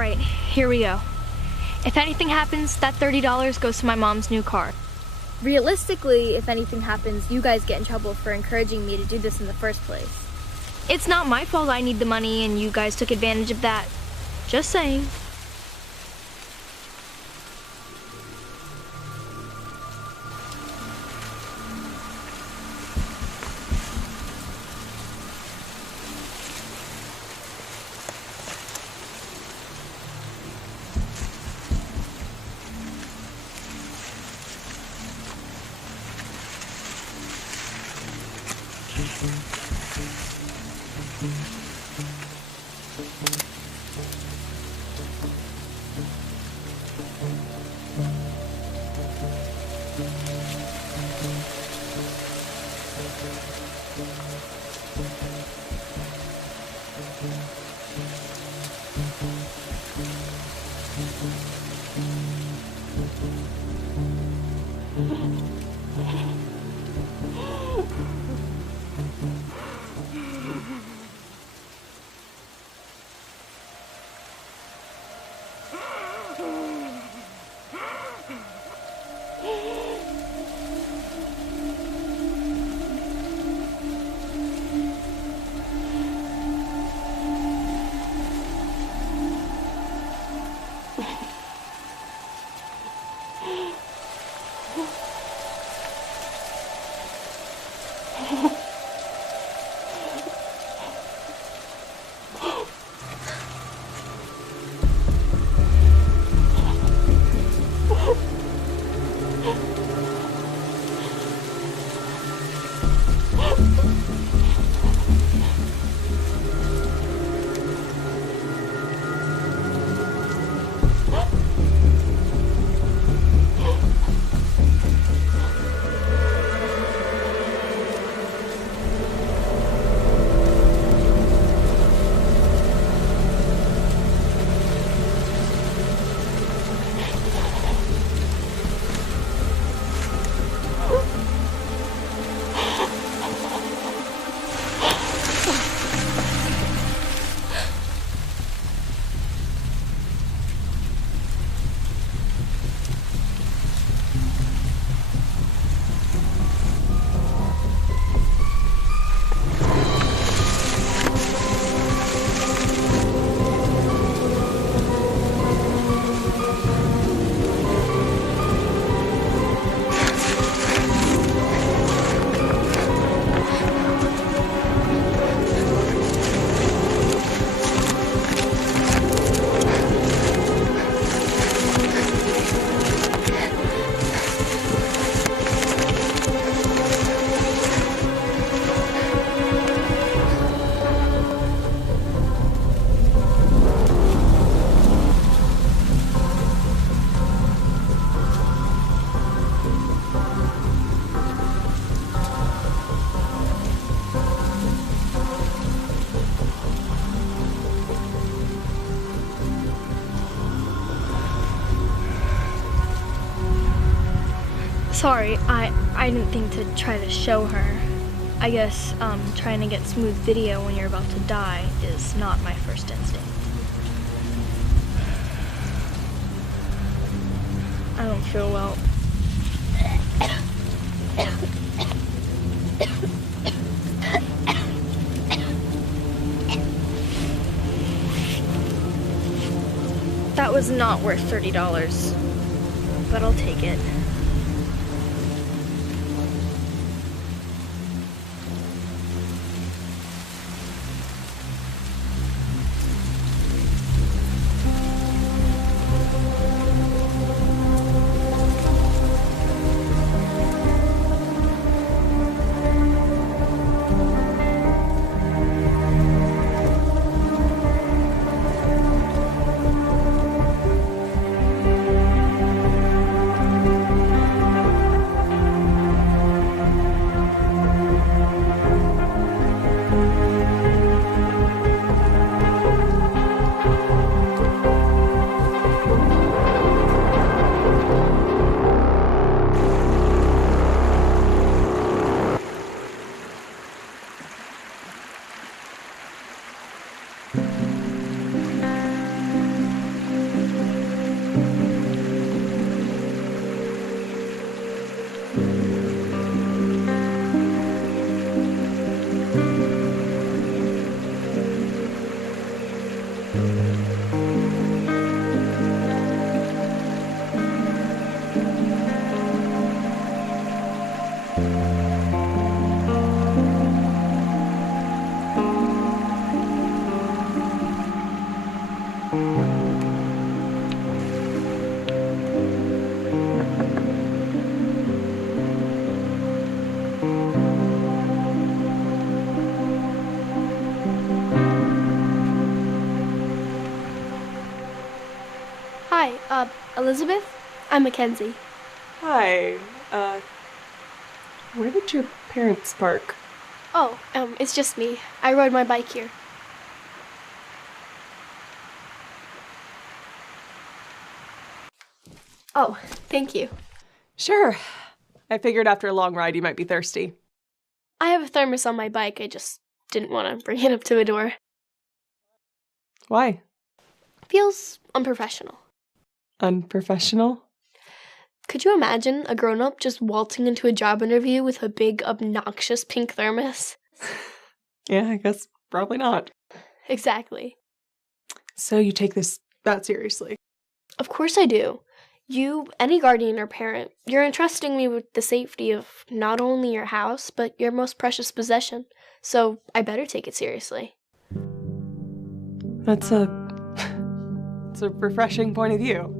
right, here we go. If anything happens, that $30 goes to my mom's new car. Realistically, if anything happens, you guys get in trouble for encouraging me to do this in the first place. It's not my fault I need the money and you guys took advantage of that. Just saying. Sorry, I didn't think to try to show her. I guess trying to get smooth video when you're about to die is not my first instinct. I don't feel well. That was not worth $30, but I'll take it. Hi, Elizabeth? I'm Mackenzie. Hi, where did your parents park? Oh, it's just me. I rode my bike here. Oh, thank you. Sure. I figured after a long ride you might be thirsty. I have a thermos on my bike. I just didn't want to bring it up to a door. Why? Feels unprofessional. Unprofessional? Could you imagine a grown-up just waltzing into a job interview with a big, obnoxious pink thermos? Yeah, I guess probably not. Exactly. So you take this that seriously? Of course I do. You, any guardian or parent, you're entrusting me with the safety of not only your house, but your most precious possession. So I better take it seriously. It's a refreshing point of view.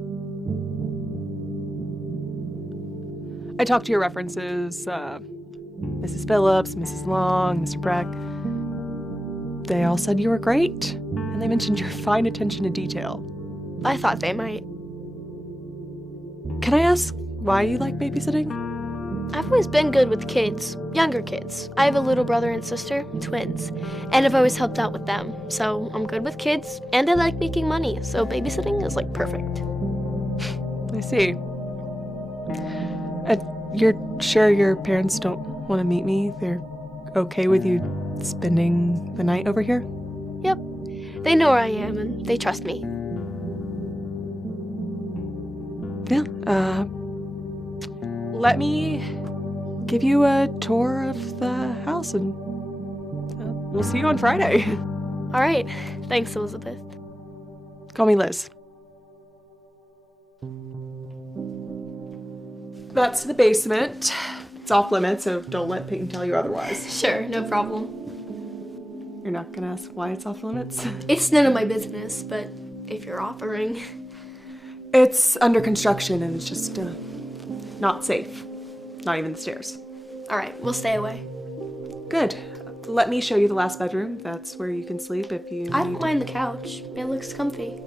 I talked to your references, Mrs. Phillips, Mrs. Long, Mr. Breck. They all said you were great, and they mentioned your fine attention to detail. I thought they might. Can I ask why you like babysitting? I've always been good with kids, younger kids. I have a little brother and sister, twins, and I've always helped out with them. So I'm good with kids, and I like making money, so babysitting is like perfect. I see. You're sure your parents don't want to meet me? They're okay with you spending the night over here? Yep. They know where I am, and they trust me. Yeah, let me give you a tour of the house, and we'll see you on Friday. All right. Thanks, Elizabeth. Call me Liz. That's the basement. It's off limits, so don't let Peyton tell you otherwise. Sure, no problem. You're not gonna ask why it's off limits? It's none of my business, but if you're offering... It's under construction, and it's just, not safe. Not even the stairs. All right, we'll stay away. Good. Let me show you the last bedroom. That's where you can sleep if you I don't mind the couch. It looks comfy.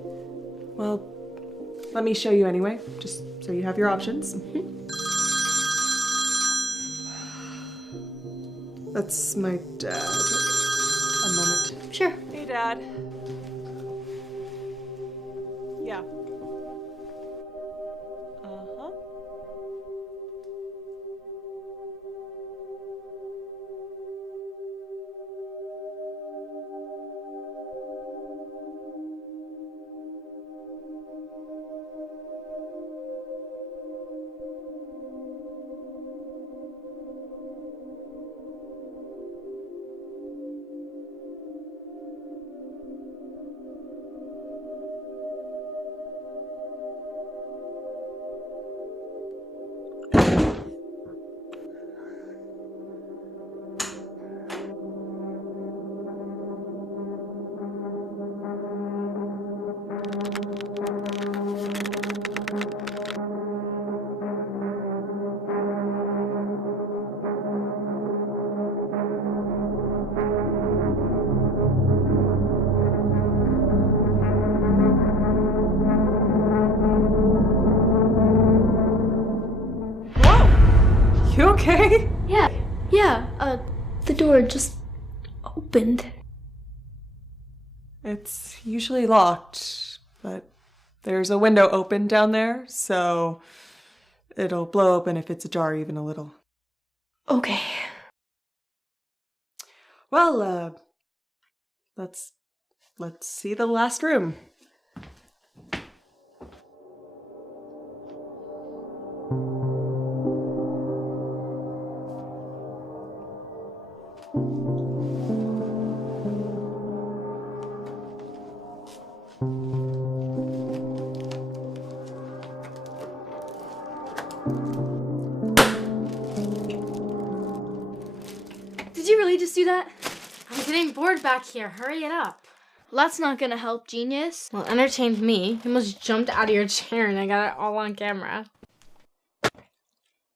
Well, let me show you anyway, just so you have your options. That's my dad. A moment. Sure. Hey, Dad. Yeah. Uh-huh. You okay? Yeah, the door just opened. It's usually locked, but there's a window open down there, so it'll blow open if it's ajar even a little. Okay. Well, let's see the last room. do that? I'm getting bored back here. Hurry it up. Well, that's not gonna help, genius. Well, it entertained me. You almost jumped out of your chair and I got it all on camera.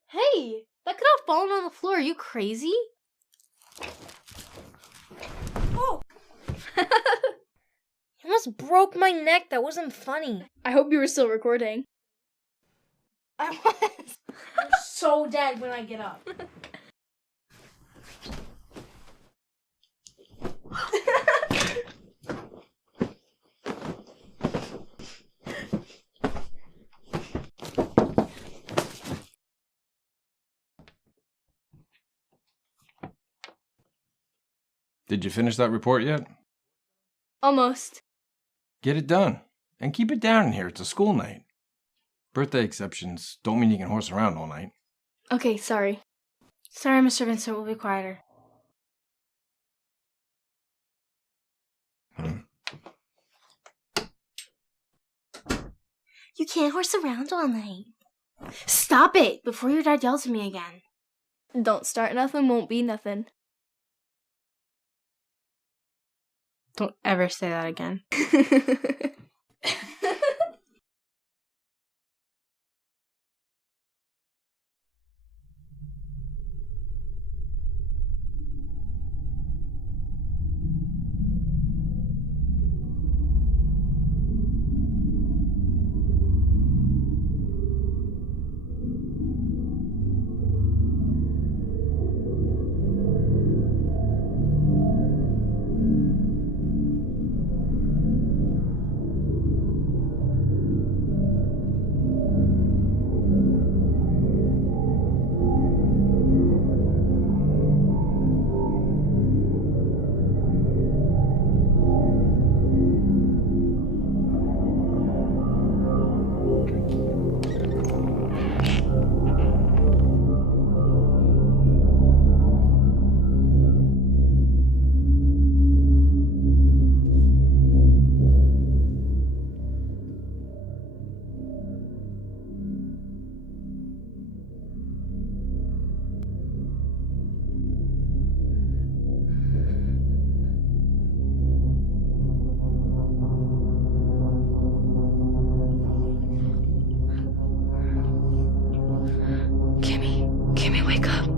Hey, that could have fallen on the floor. Are you crazy? Oh! You almost broke my neck. That wasn't funny. I hope you were still recording. I was. I'm so dead when I get up. Did you finish that report yet? Almost. Get it done. And keep it down in here. It's a school night. Birthday exceptions don't mean you can horse around all night. Okay, sorry. Sorry, Mr. Vincent. We'll be quieter. You can't horse around all night. Stop it before your dad yells at me again. Don't start nothing, won't be nothing. Don't ever say that again. Kimmy, wake up.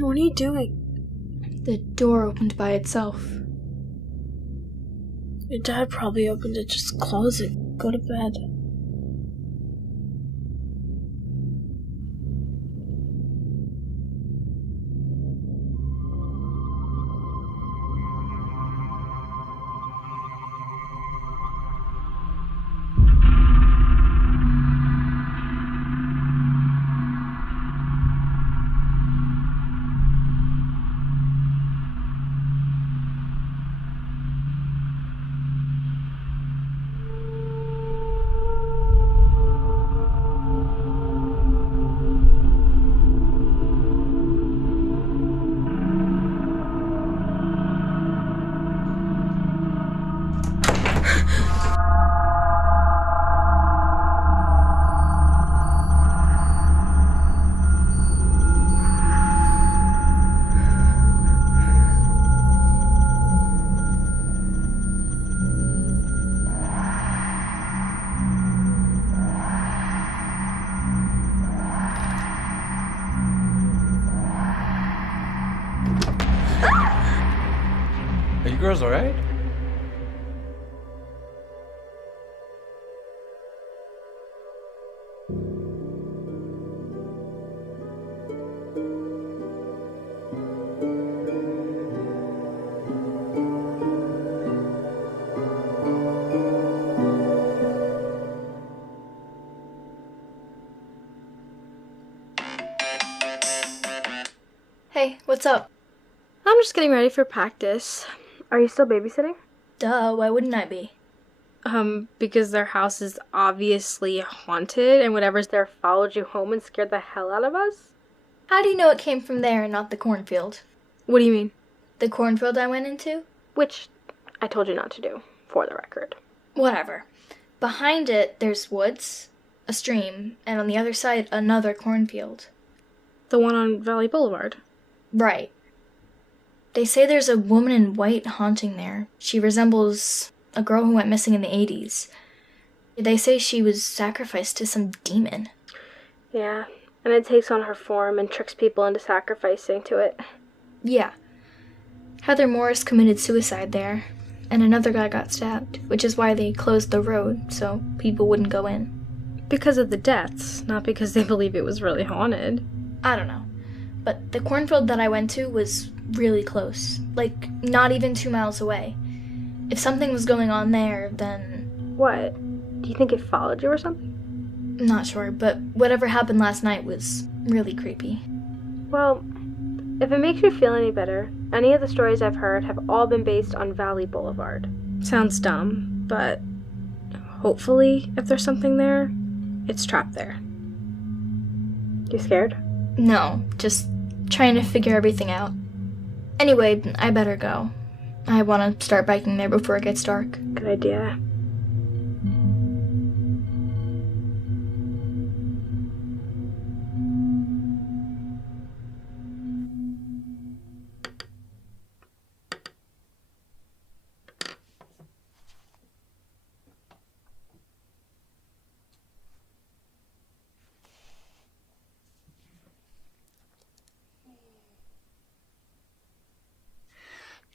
What are you doing? The door opened by itself. Your dad probably opened it. Just close it. Go to bed. Are you girls alright? Hey, what's up? I'm just getting ready for practice. Are you still babysitting? Duh, why wouldn't I be? Because their house is obviously haunted and whatever's there followed you home and scared the hell out of us? How do you know it came from there and not the cornfield? What do you mean? The cornfield I went into? Which I told you not to do, for the record. Whatever. Behind it, there's woods, a stream, and on the other side, another cornfield. The one on Valley Boulevard? Right. They say there's a woman in white haunting there. She resembles a girl who went missing in the 80s. They say she was sacrificed to some demon. Yeah, and it takes on her form and tricks people into sacrificing to it. Yeah. Heather Morris committed suicide there, and another guy got stabbed, which is why they closed the road, so people wouldn't go in. Because of the deaths, not because they believe it was really haunted. I don't know. But the cornfield that I went to was really close. Like, not even 2 miles away. If something was going on there, then... What? Do you think it followed you or something? I'm not sure, but whatever happened last night was really creepy. Well, if it makes you feel any better, any of the stories I've heard have all been based on Valley Boulevard. Sounds dumb, but hopefully, if there's something there, it's trapped there. You scared? No, just trying to figure everything out. Anyway, I better go. I want to start biking there before it gets dark. Good idea.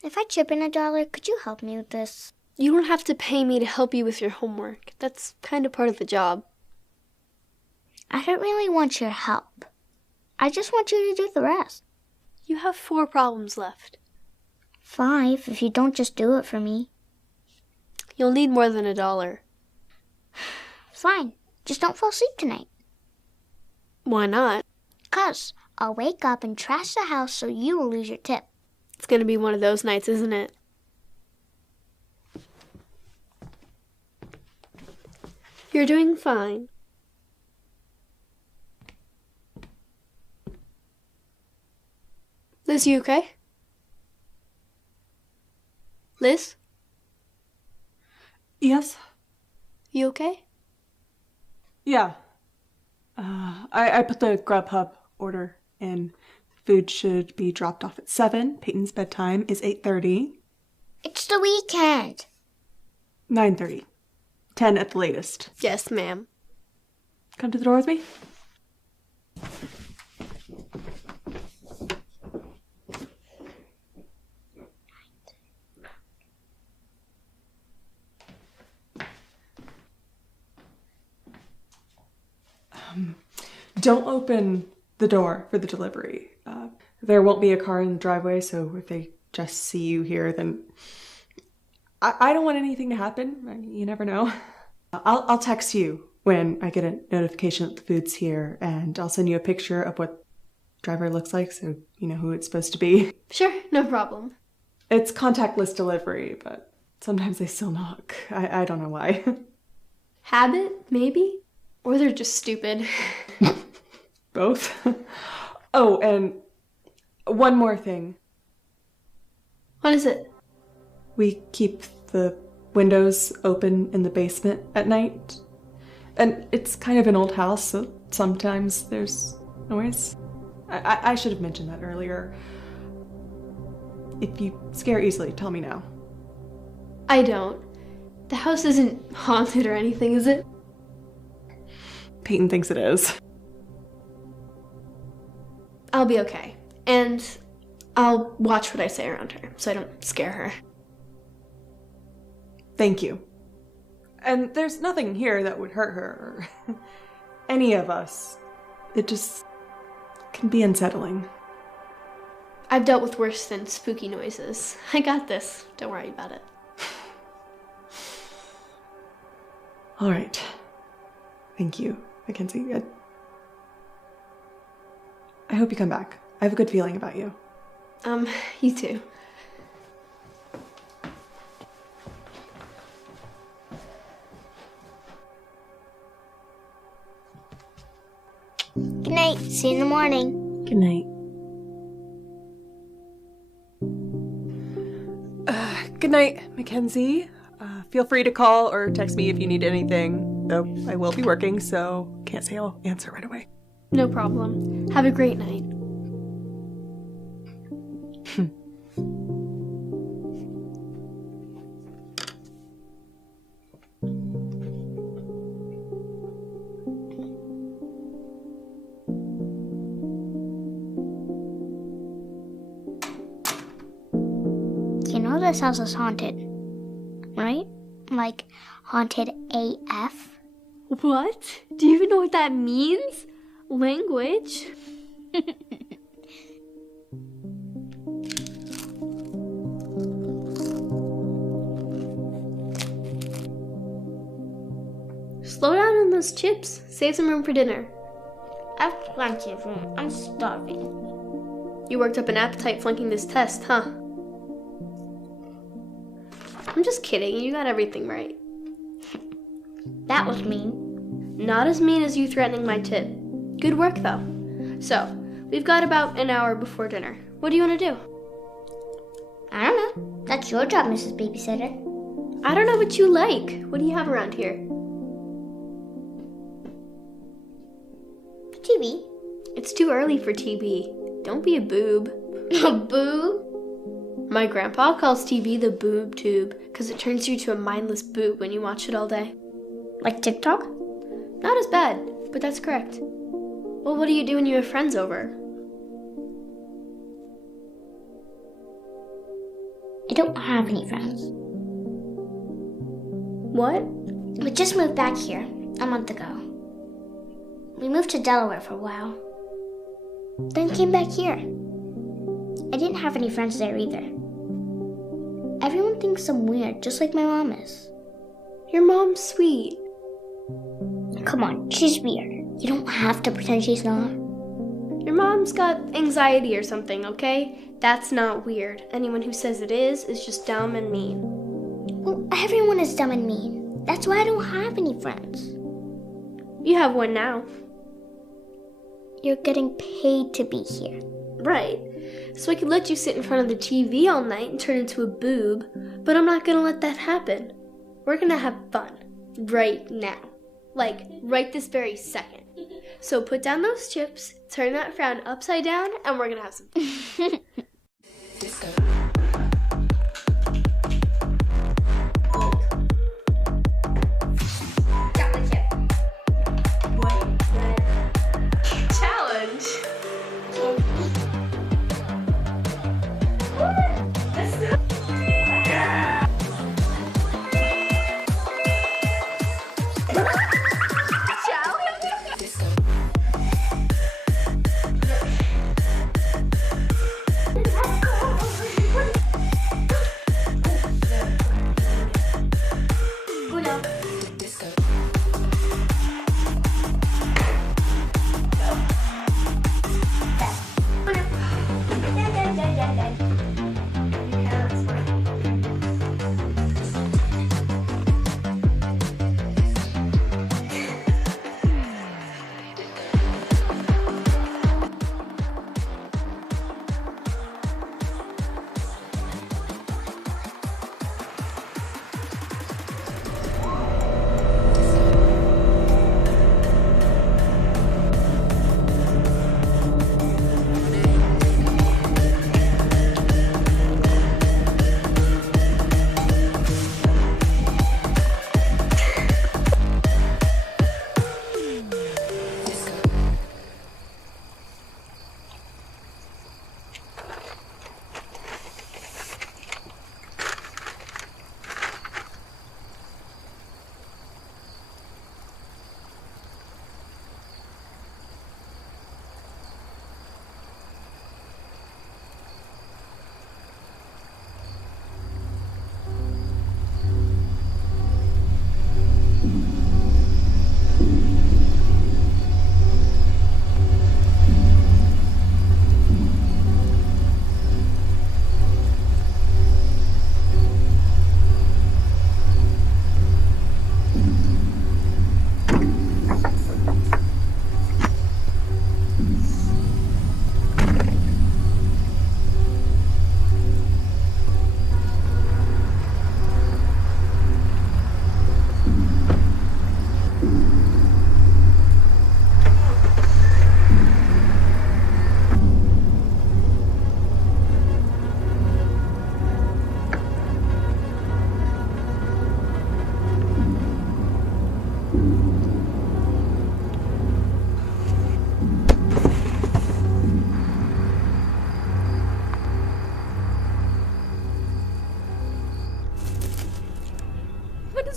If I chip in $1, could you help me with this? You don't have to pay me to help you with your homework. That's kind of part of the job. I don't really want your help. I just want you to do the rest. You have 4 problems left. 5 if you don't just do it for me. You'll need more than $1. Fine. Just don't fall asleep tonight. Why not? 'Cause I'll wake up and trash the house so you will lose your tip. It's gonna be one of those nights, isn't it? You're doing fine. Liz, you okay? Liz? Yes? You okay? Yeah. I put the Grubhub order in. Food should be dropped off at 7. Peyton's bedtime is 8:30. It's the weekend. 9:30. 10 at the latest. Yes, ma'am. Come to the door with me. Don't open the door for the delivery. There won't be a car in the driveway, so if they just see you here, then I don't want anything to happen. You never know. I'll text you when I get a notification that the food's here, and I'll send you a picture of what the driver looks like so you know who it's supposed to be. Sure, no problem. It's contactless delivery, but sometimes they still knock. I don't know why. Habit, maybe? Or they're just stupid. Both. Oh, and one more thing. What is it? We keep the windows open in the basement at night. And it's kind of an old house, so sometimes there's noise. I should have mentioned that earlier. If you scare easily, tell me now. I don't. The house isn't haunted or anything, is it? Peyton thinks it is. I'll be okay. And I'll watch what I say around her so I don't scare her. Thank you. And there's nothing here that would hurt her or any of us. It just can be unsettling. I've dealt with worse than spooky noises. I got this. Don't worry about it. All right. Thank you, Mackenzie. I hope you come back. I have a good feeling about you. You too. Good night. See you in the morning. Good night. Good night, Mackenzie. Feel free to call or text me if you need anything, though I will be working, so can't say I'll answer right away. No problem. Have a great night. You know this house is haunted, right? Like, haunted AF? What? Do you even know what that means? Language? Slow down on those chips. Save some room for dinner. I have plenty of room. I'm starving. You worked up an appetite flunking this test, huh? I'm just kidding. You got everything right. That was mean. Not as mean as you threatening my tip. Good work, though. So, we've got about an hour before dinner. What do you want to do? I don't know. That's your job, Mrs. Babysitter. I don't know what you like. What do you have around here? TV. It's too early for TV. Don't be a boob. A boob? My grandpa calls TV the boob tube because it turns you to a mindless boob when you watch it all day. Like TikTok? Not as bad, but that's correct. Well, what do you do when you have friends over? I don't have any friends. What? We just moved back here a month ago. We moved to Delaware for a while. Then came back here. I didn't have any friends there either. Everyone thinks I'm weird, just like my mom is. Your mom's sweet. Come on, she's weird. You don't have to pretend she's not. Your mom's got anxiety or something, okay? That's not weird. Anyone who says it is just dumb and mean. Well, everyone is dumb and mean. That's why I don't have any friends. You have one now. You're getting paid to be here. Right. So I could let you sit in front of the TV all night and turn into a boob, but I'm not gonna let that happen. We're gonna have fun. Right now. Like, right this very second. So put down those chips, turn that frown upside down, and we're gonna have some fun.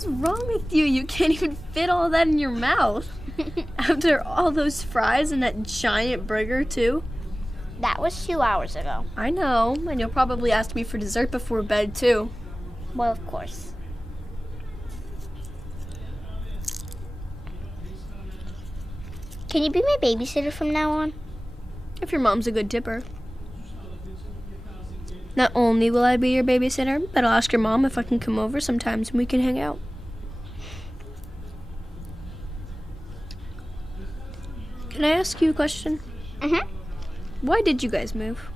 What's wrong with you? You can't even fit all that in your mouth. After all those fries and that giant burger, too. That was 2 hours ago. I know, and you'll probably ask me for dessert before bed, too. Well, of course. Can you be my babysitter from now on? If your mom's a good tipper. Not only will I be your babysitter, but I'll ask your mom if I can come over sometimes and we can hang out. Can I ask you a question? Mm-hmm. Why did you guys move?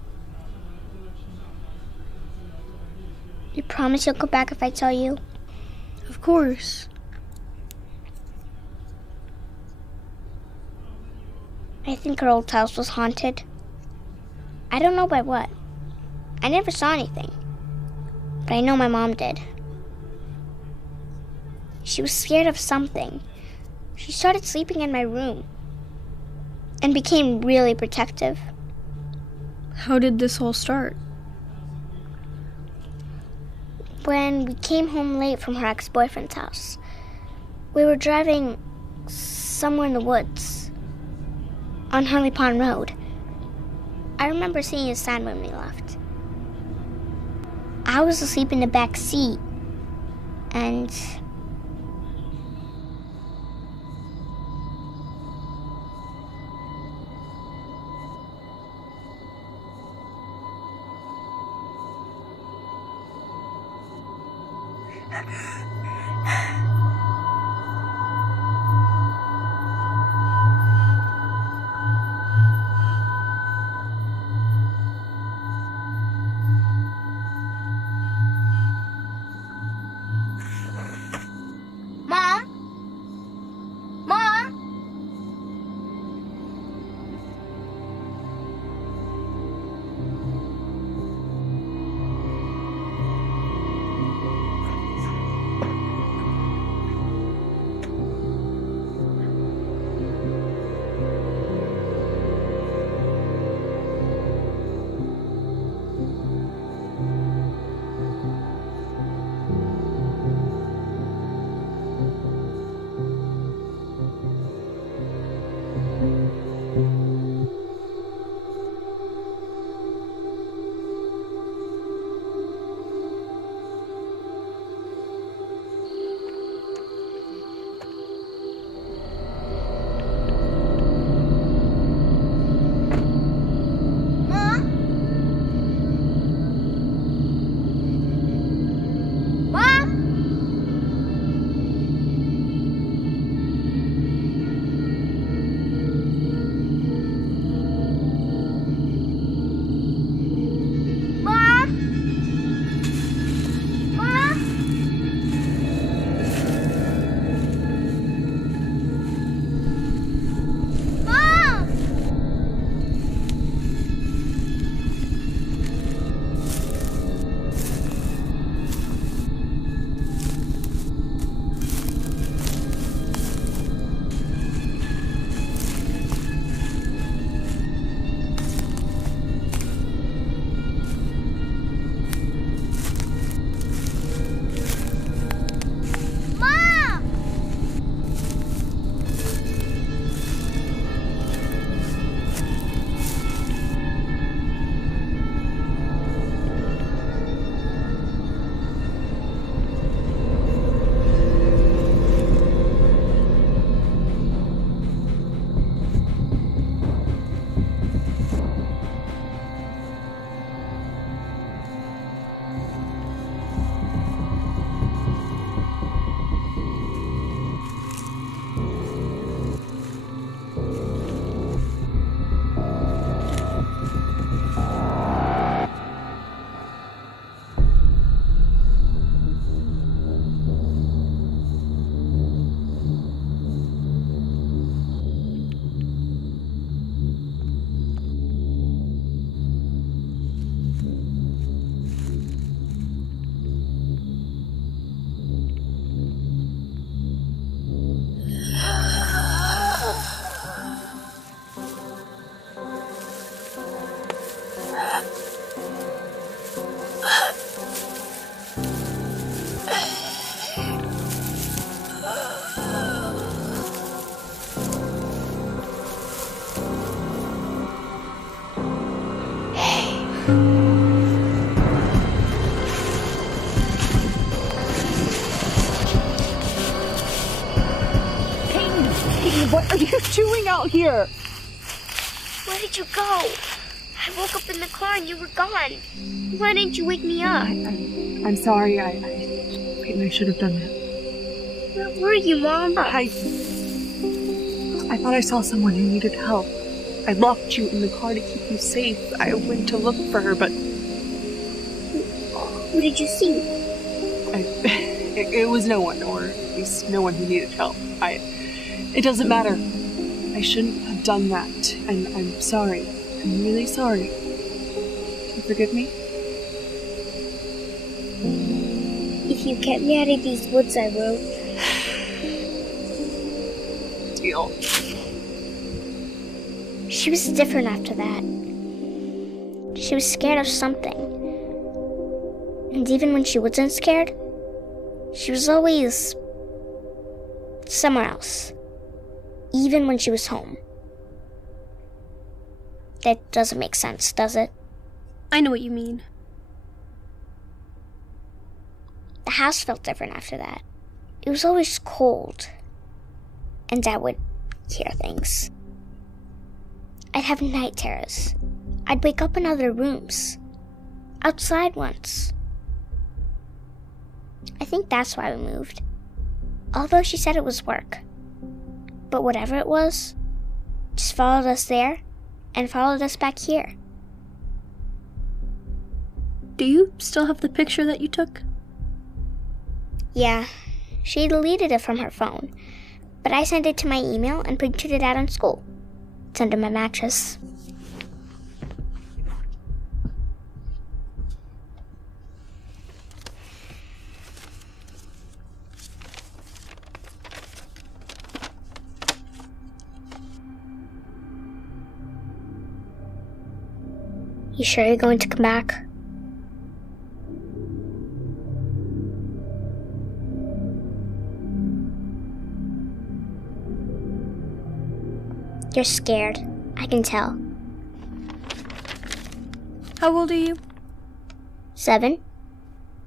You promise you'll come back if I tell you? Of course. I think our old house was haunted. I don't know by what. I never saw anything. But I know my mom did. She was scared of something. She started sleeping in my room and became really protective. How did this all start? When we came home late from her ex-boyfriend's house. We were driving somewhere in the woods on Harley Pond Road. I remember seeing a sign when we left. I was asleep in the back seat, and out here! Where did you go? I woke up in the car and you were gone. Why didn't you wake me up? I'm sorry. I should have done that. Where were you, Mom? I thought I saw someone who needed help. I locked you in the car to keep you safe. I went to look for her, but... Who did you see? It was no one, or at least no one who needed help. It doesn't matter. I shouldn't have done that, and I'm sorry. I'm really sorry. Can you forgive me? If you get me out of these woods, I will. Deal. She was different after that. She was scared of something. And even when she wasn't scared, she was always somewhere else. Even when she was home. That doesn't make sense, does it? I know what you mean. The house felt different after that. It was always cold. And Dad would hear things. I'd have night terrors. I'd wake up in other rooms. Outside once. I think that's why we moved. Although she said it was work. But whatever it was, just followed us there and followed us back here. Do you still have the picture that you took? Yeah, she deleted it from her phone. But I sent it to my email and printed it out in school. It's under my mattress. You sure you're going to come back? You're scared. I can tell. How old are you? 7?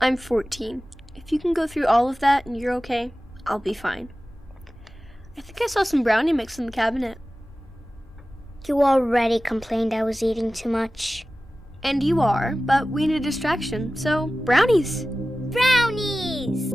I'm 14. If you can go through all of that and you're okay, I'll be fine. I think I saw some brownie mix in the cabinet. You already complained I was eating too much. And you are, but we need a distraction, so brownies! Brownies!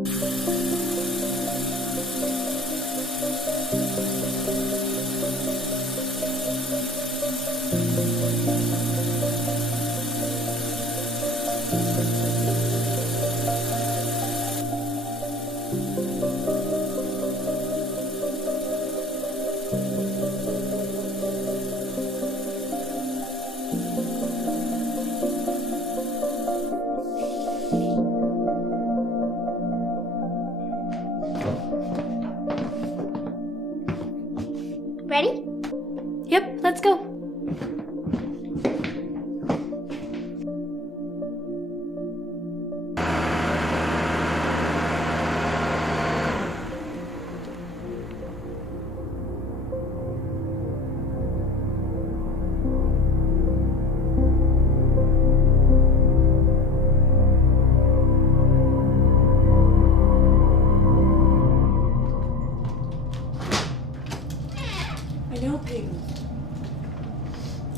Ready? Yep, let's go.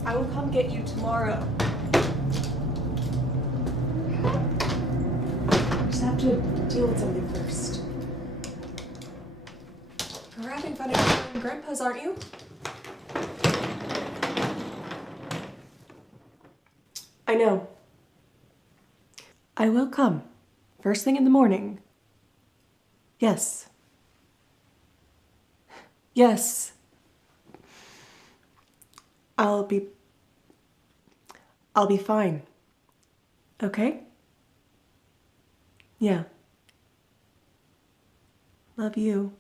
I will come get you tomorrow. I just have to deal with something first. You're having fun at Grandpa's, aren't you? I know. I will come. First thing in the morning. Yes. Yes. I'll be fine. Okay? Yeah. Love you.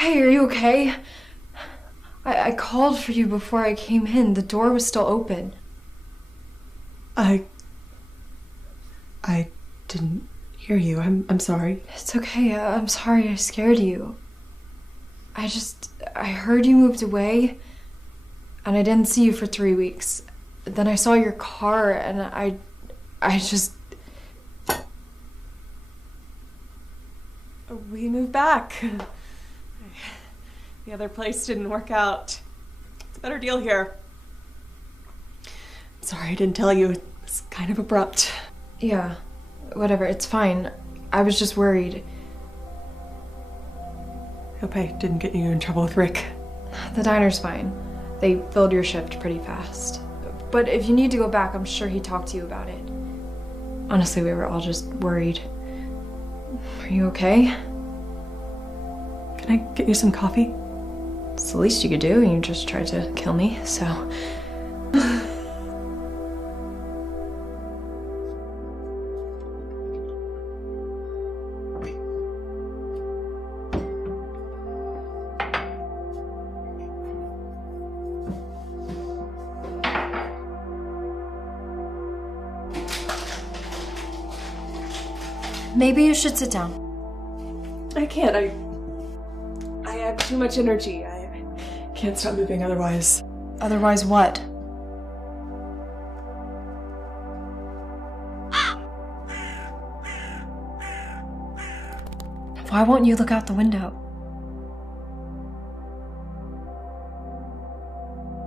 Hey, are you okay? I called for you before I came in. The door was still open. I didn't hear you. I'm sorry. It's okay. I'm sorry I scared you. I heard you moved away, and I didn't see you for 3 weeks. Then I saw your car, and I just... We moved back. The other place didn't work out. It's a better deal here. Sorry I didn't tell you. It's kind of abrupt. Yeah, whatever. It's fine. I was just worried. Hope I didn't get you in trouble with Rick. The diner's fine. They filled your shift pretty fast. But if you need to go back, I'm sure he talked to you about it. Honestly, we were all just worried. Are you okay? Can I get you some coffee? It's the least you could do. You just tried to kill me, so... Maybe you should sit down. I can't. I have too much energy. I can't stop moving otherwise. Otherwise what? Why won't you look out the window?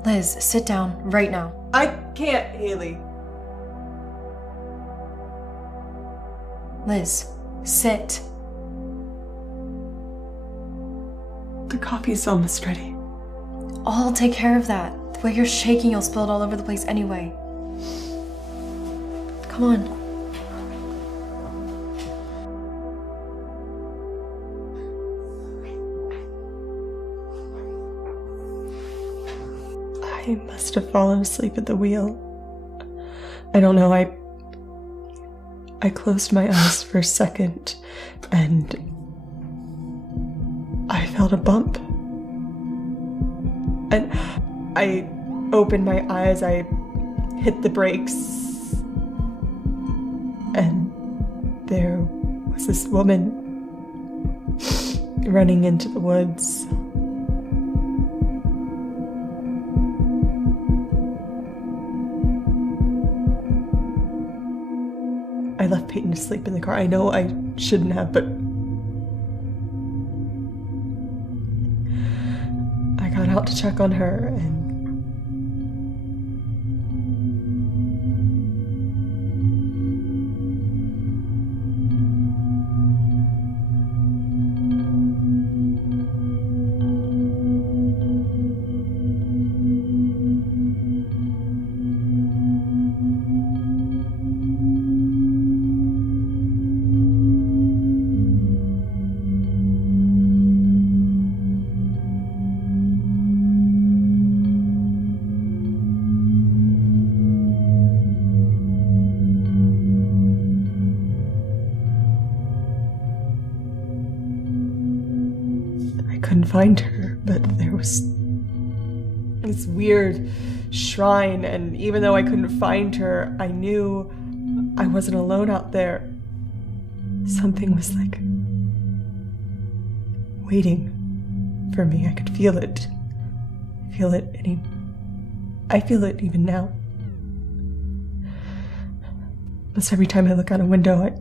Liz, sit down right now. I can't, Haley. Liz, sit. The coffee's almost ready. I'll take care of that. The way you're shaking, you'll spill it all over the place anyway. Come on. I must have fallen asleep at the wheel. I don't know, I closed my eyes for a second, and I felt a bump. And I opened my eyes, I hit the brakes, and there was this woman running into the woods. I left Peyton to sleep in the car. I know I shouldn't have, but I got out to check on her, and couldn't find her, but there was this weird shrine, and even though I couldn't find her, I knew I wasn't alone out there. Something was like waiting for me. I could feel it. I feel it even now. Almost every time I look out a window,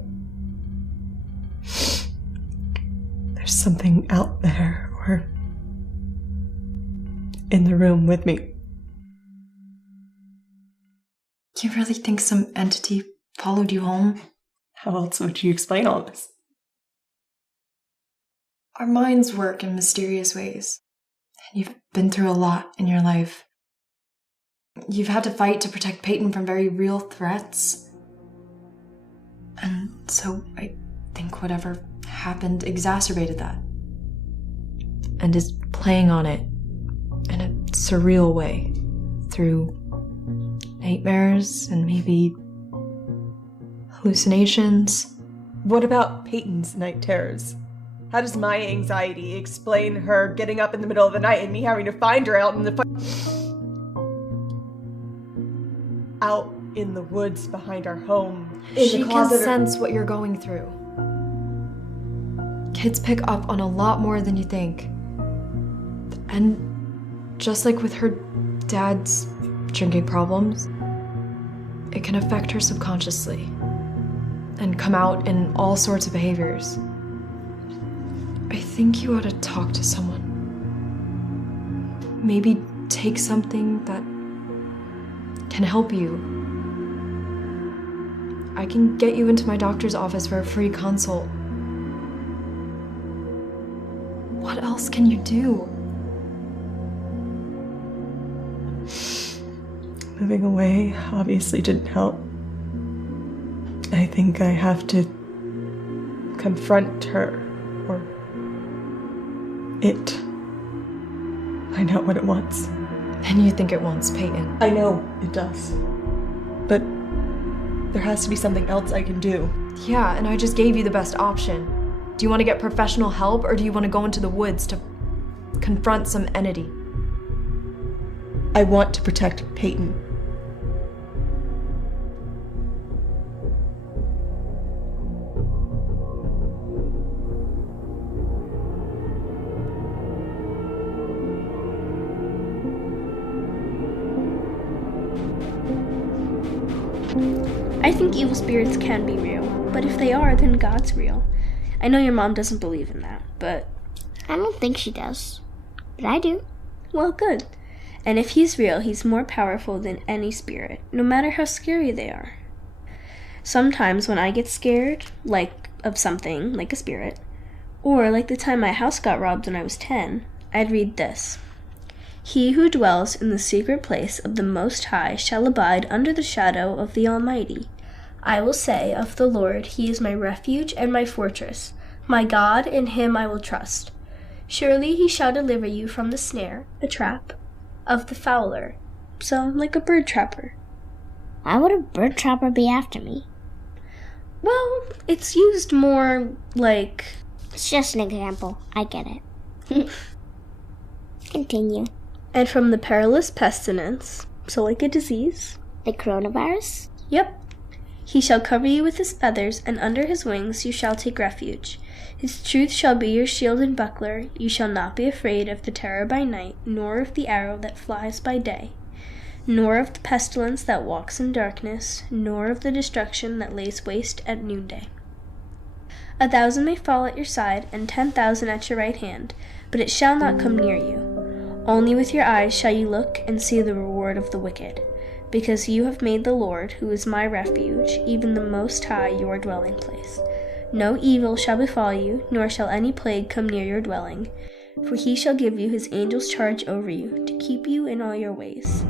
there's something out there or in the room with me. You really think some entity followed you home? How else would you explain all this? Our minds work in mysterious ways. And you've been through a lot in your life. You've had to fight to protect Peyton from very real threats. And so I think whatever happened exacerbated that. And is playing on it in a surreal way through nightmares and maybe hallucinations. What about Peyton's night terrors? How does my anxiety explain her getting up in the middle of the night and me having to find her out in the woods behind our home? She can sense what you're going through. Kids pick up on a lot more than you think. And just like with her dad's drinking problems, it can affect her subconsciously and come out in all sorts of behaviors. I think you ought to talk to someone. Maybe take something that can help you. I can get you into my doctor's office for a free consult. What else can you do? Moving away obviously didn't help. I think I have to confront her, or it. Find out what it wants. And you think it wants Peyton? I know it does. But there has to be something else I can do. Yeah, and I just gave you the best option. Do you want to get professional help, or do you want to go into the woods to confront some entity? I want to protect Peyton. I think evil spirits can be real, but if they are, then God's real. I know your mom doesn't believe in that, but... I don't think she does, but I do. Well, good. And if he's real, he's more powerful than any spirit, no matter how scary they are. Sometimes when I get scared, like of something, like a spirit, or like the time my house got robbed when I was 10, I'd read this. He who dwells in the secret place of the Most High shall abide under the shadow of the Almighty. I will say of the Lord, He is my refuge and my fortress. My God, in Him I will trust. Surely He shall deliver you from the snare, a trap, of the fowler. So, like a bird trapper. Why would a bird trapper be after me? Well, it's used more like... It's just an example. I get it. Continue. And from the perilous pestilence, so like a disease. The coronavirus? Yep. He shall cover you with his feathers, and under his wings you shall take refuge. His truth shall be your shield and buckler. You shall not be afraid of the terror by night, nor of the arrow that flies by day, nor of the pestilence that walks in darkness, nor of the destruction that lays waste at noonday. 1,000 may fall at your side, and 10,000 at your right hand, but it shall not come near you. Only with your eyes shall you look and see the reward of the wicked, because you have made the Lord, who is my refuge, even the Most High, your dwelling place. No evil shall befall you, nor shall any plague come near your dwelling, for he shall give you his angels charge over you, to keep you in all your ways.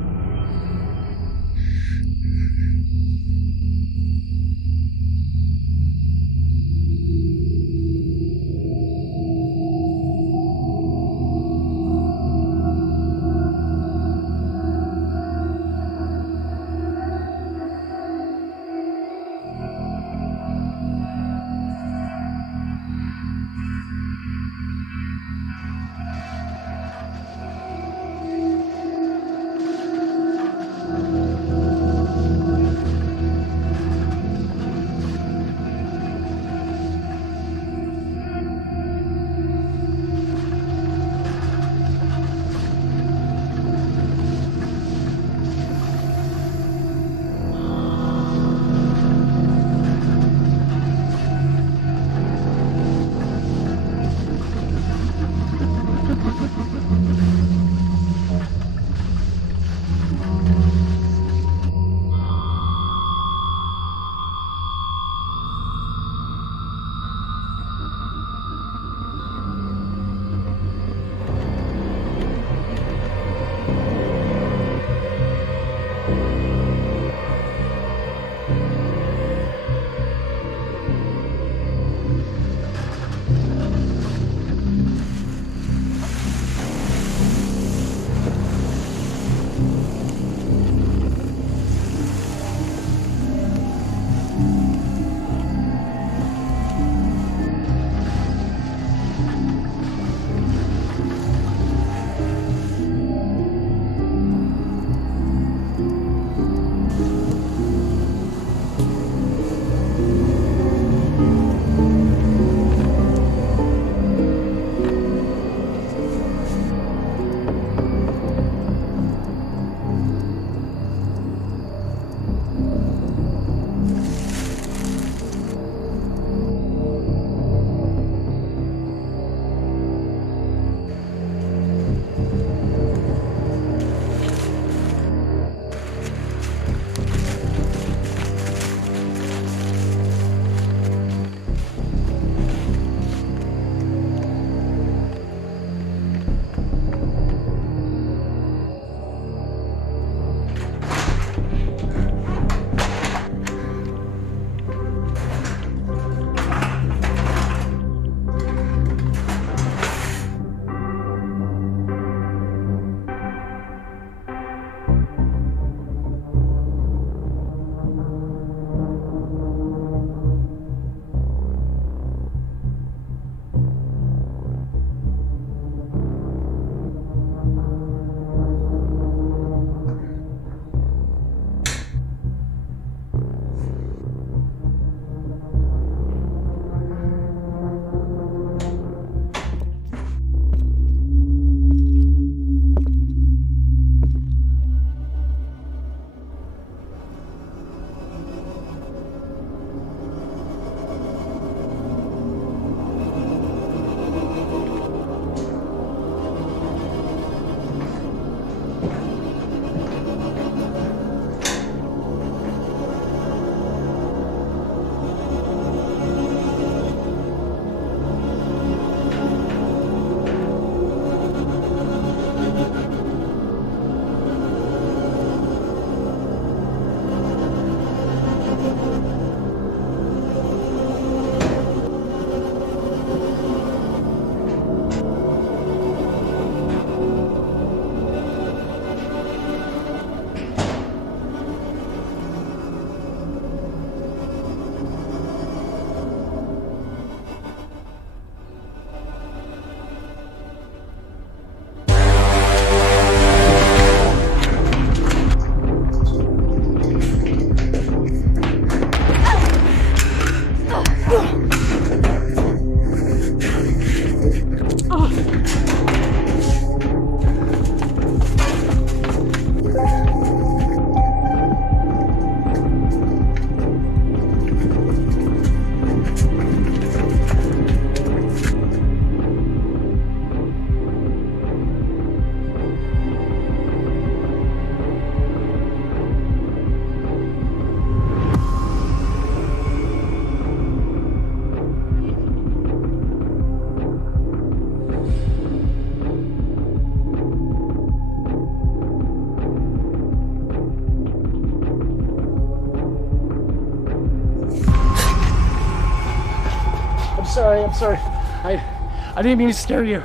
sorry. I didn't mean to scare you.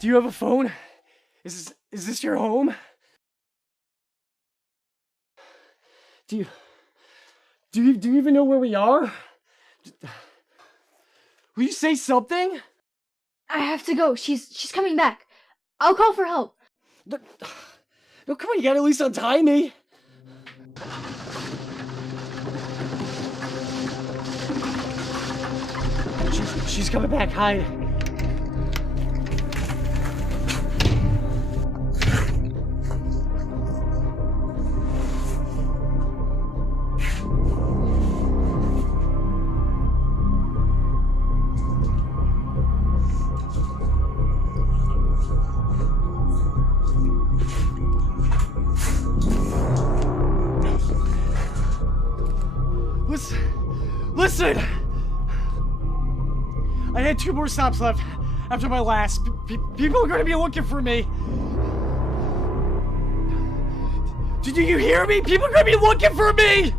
Do you have a phone? Is this your home? Do you even know where we are? Will you say something? I have to go. She's coming back. I'll call for help. No, come on, you gotta at least untie me. She's coming back. Hide. Listen! I had 2 more stops left after my last. People are going to be looking for me. Do you hear me? People are going to be looking for me!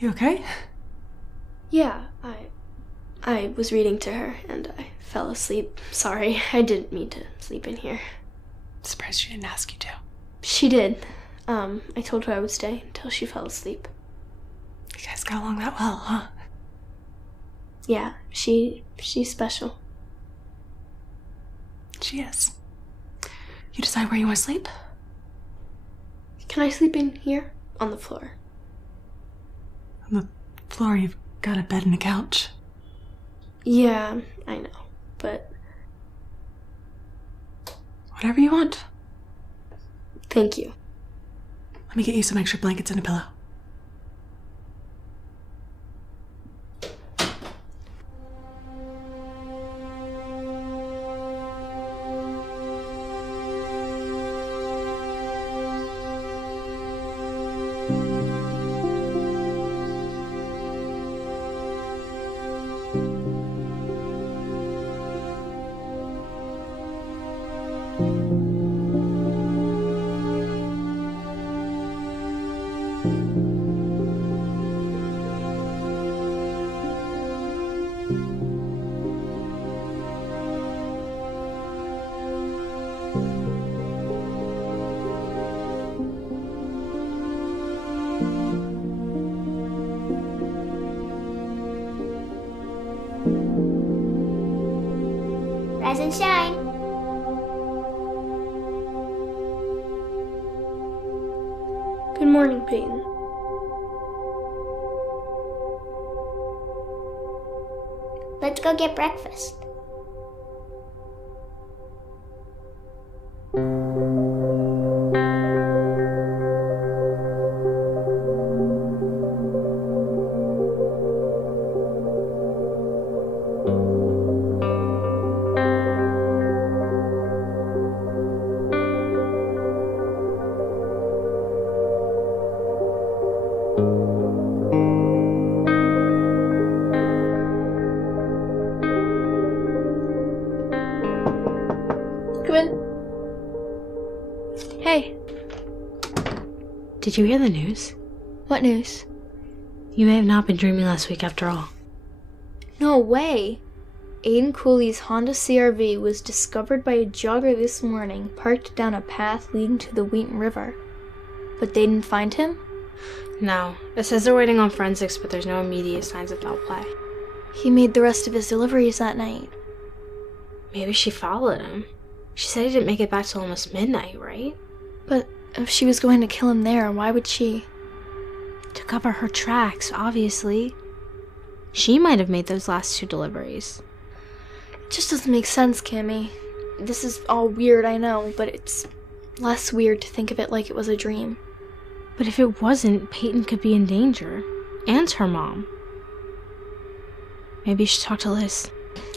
You okay? Yeah, I was reading to her and I fell asleep. Sorry, I didn't mean to sleep in here. Surprised she didn't ask you to. She did. I told her I would stay until she fell asleep. You guys got along that well, huh? Yeah, she's special. She is. You decide where you want to sleep? Can I sleep in here? On the floor. On the floor, you've got a bed and a couch. Yeah, I know, but... Whatever you want. Thank you. Let me get you some extra blankets and a pillow. Rise and shine. Good morning, Peyton. Let's go get breakfast. Come in. Hey. Did you hear the news? What news? You may have not been dreaming last week after all. No way. Aiden Cooley's Honda CR-V was discovered by a jogger this morning, parked down a path leading to the Wheaton River. But they didn't find him? No. It says they're waiting on forensics, but there's no immediate signs of foul play. He made the rest of his deliveries that night. Maybe she followed him. She said he didn't make it back till almost midnight, right? But if she was going to kill him there, why would she? To cover her tracks, obviously. She might have made those last 2 deliveries. It just doesn't make sense, Cammy. This is all weird, I know, but it's less weird to think of it like it was a dream. But if it wasn't, Peyton could be in danger. And her mom. Maybe you should talk to Liz.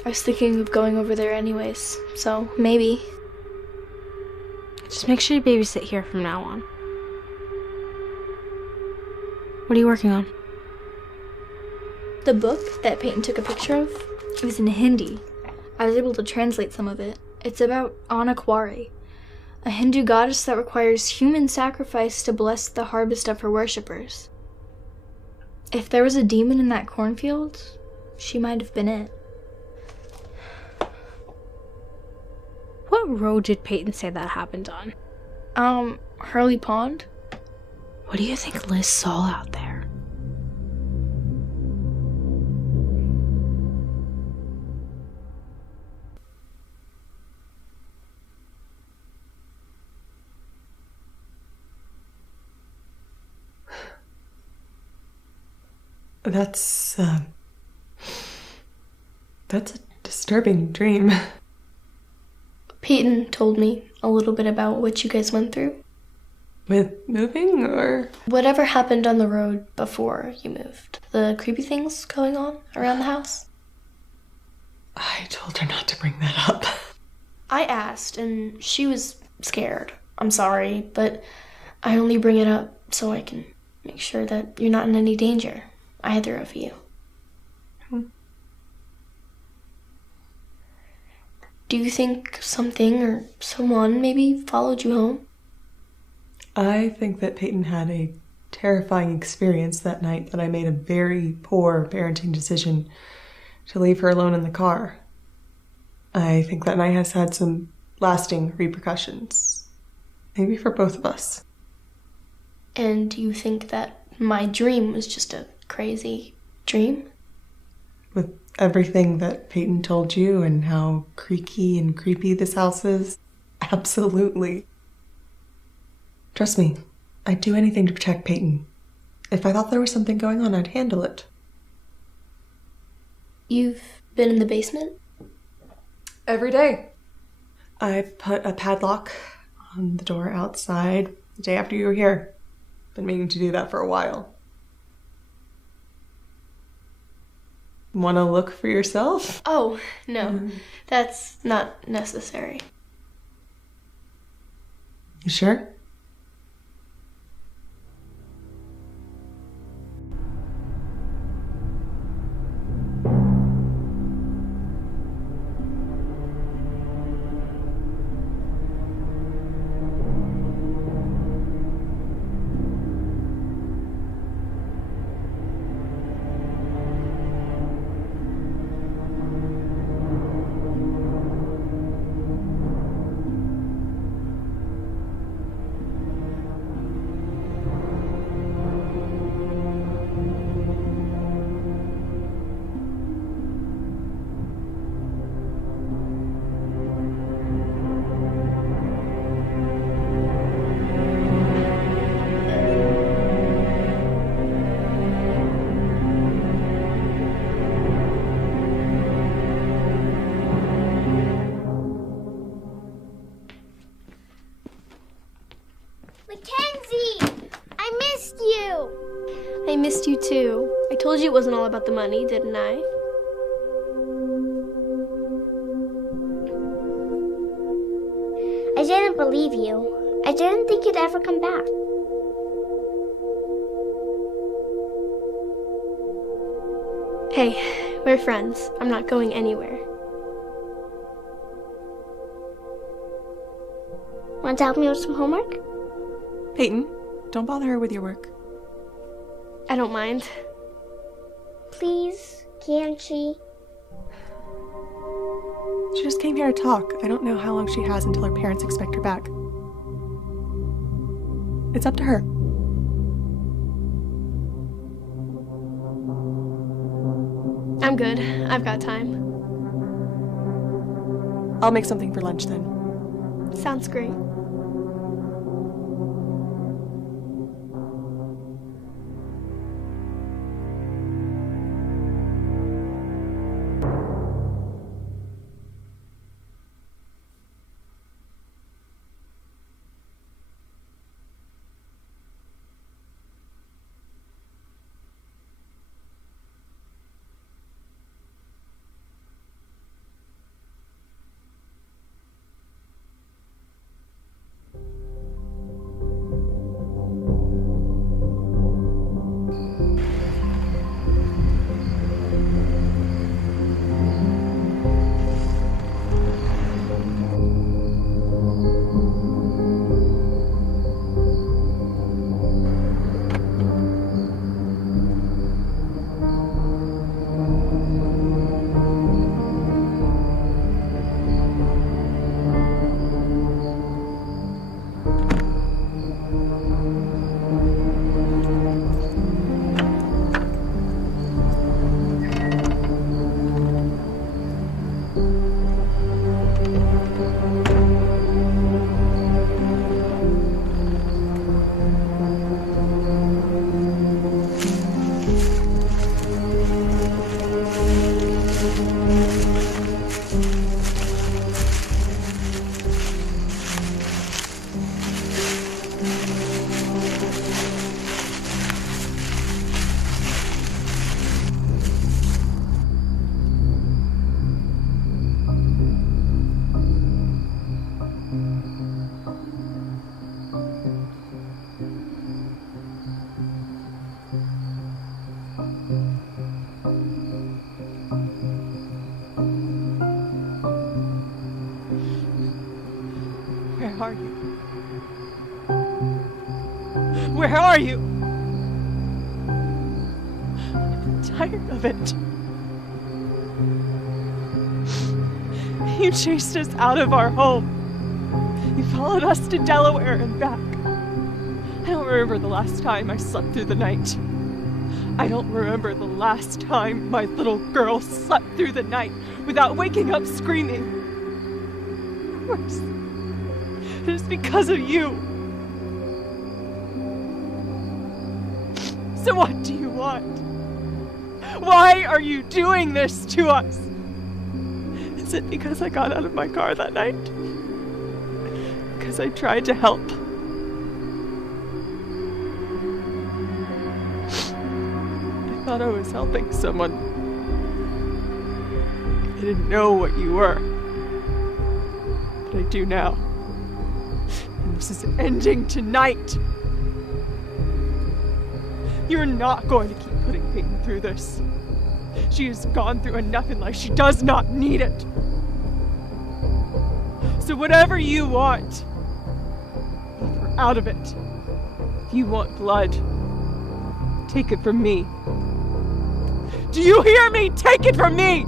I was thinking of going over there anyways, so maybe. Just make sure you babysit here from now on. What are you working on? The book that Peyton took a picture of, it was in Hindi. I was able to translate some of it. It's about Anakwari, a Hindu goddess that requires human sacrifice to bless the harvest of her worshippers. If there was a demon in that cornfield, she might have been it. What road did Peyton say that happened on? Hurley Pond? What do you think Liz saw out there? That's a disturbing dream. Peyton told me a little bit about what you guys went through. With moving, or? Whatever happened on the road before you moved. The creepy things going on around the house. I told her not to bring that up. I asked, and she was scared. I'm sorry, but I only bring it up so I can make sure that you're not in any danger, either of you. Do you think something or someone maybe followed you home? I think that Peyton had a terrifying experience that night that I made a very poor parenting decision to leave her alone in the car. I think that night has had some lasting repercussions. Maybe for both of us. And do you think that my dream was just a crazy dream? With everything that Peyton told you and how creaky and creepy this house is? Absolutely. Trust me, I'd do anything to protect Peyton. If I thought there was something going on, I'd handle it. You've been in the basement? Every day. I put a padlock on the door outside the day after you were here. Been meaning to do that for a while. Want to look for yourself? Oh, no. That's not necessary. You sure? missed you too. I told you it wasn't all about the money, didn't I? I didn't believe you. I didn't think you'd ever come back. Hey, we're friends. I'm not going anywhere. Want to help me with some homework? Peyton, don't bother her with your work. I don't mind. Please, can't she? She just came here to talk. I don't know how long she has until her parents expect her back. It's up to her. I'm good. I've got time. I'll make something for lunch then. Sounds great. Where are you? Where are you? I'm tired of it. You chased us out of our home. You followed us to Delaware and back. I don't remember the last time I slept through the night. I don't remember the last time my little girl slept through the night without waking up screaming. Of course. It is because of you. So what do you want? Why are you doing this to us? Is it because I got out of my car that night? Because I tried to help? I thought I was helping someone. I didn't know what you were. But I do now. And this is ending tonight. You're not going to keep putting Peyton through this. She has gone through enough in life. She does not need it. So whatever you want, leave her out of it. If you want blood, take it from me. Do you hear me? Take it from me!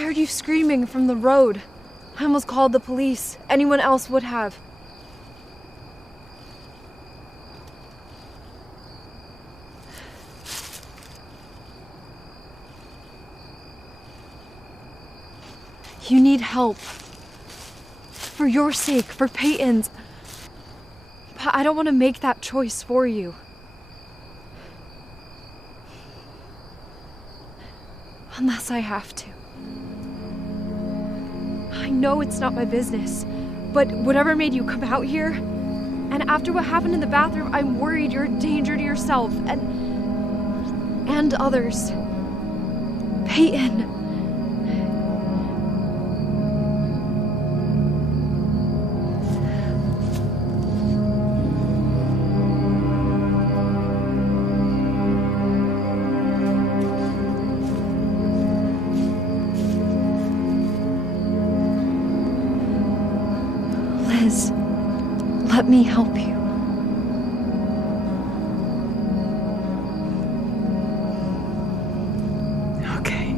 I heard you screaming from the road. I almost called the police. Anyone else would have. You need help. For your sake, for Peyton's. But I don't want to make that choice for you. Unless I have to. I know it's not my business, but whatever made you come out here, and after what happened in the bathroom, I'm worried you're a danger to yourself and others. Peyton. Liz, let me help you. Okay.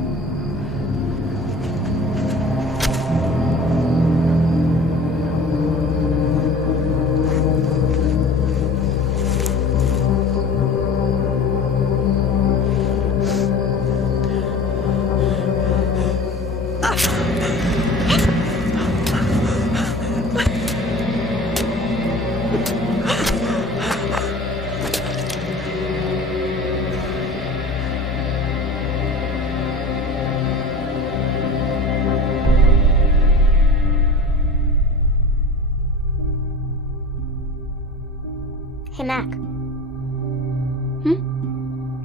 Hey, Mac.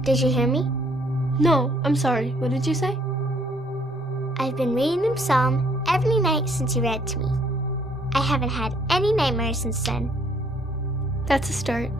Did you hear me? No, I'm sorry. What did you say? I've been reading the psalm every night since you read it to me. I haven't had any nightmares since then. That's a start.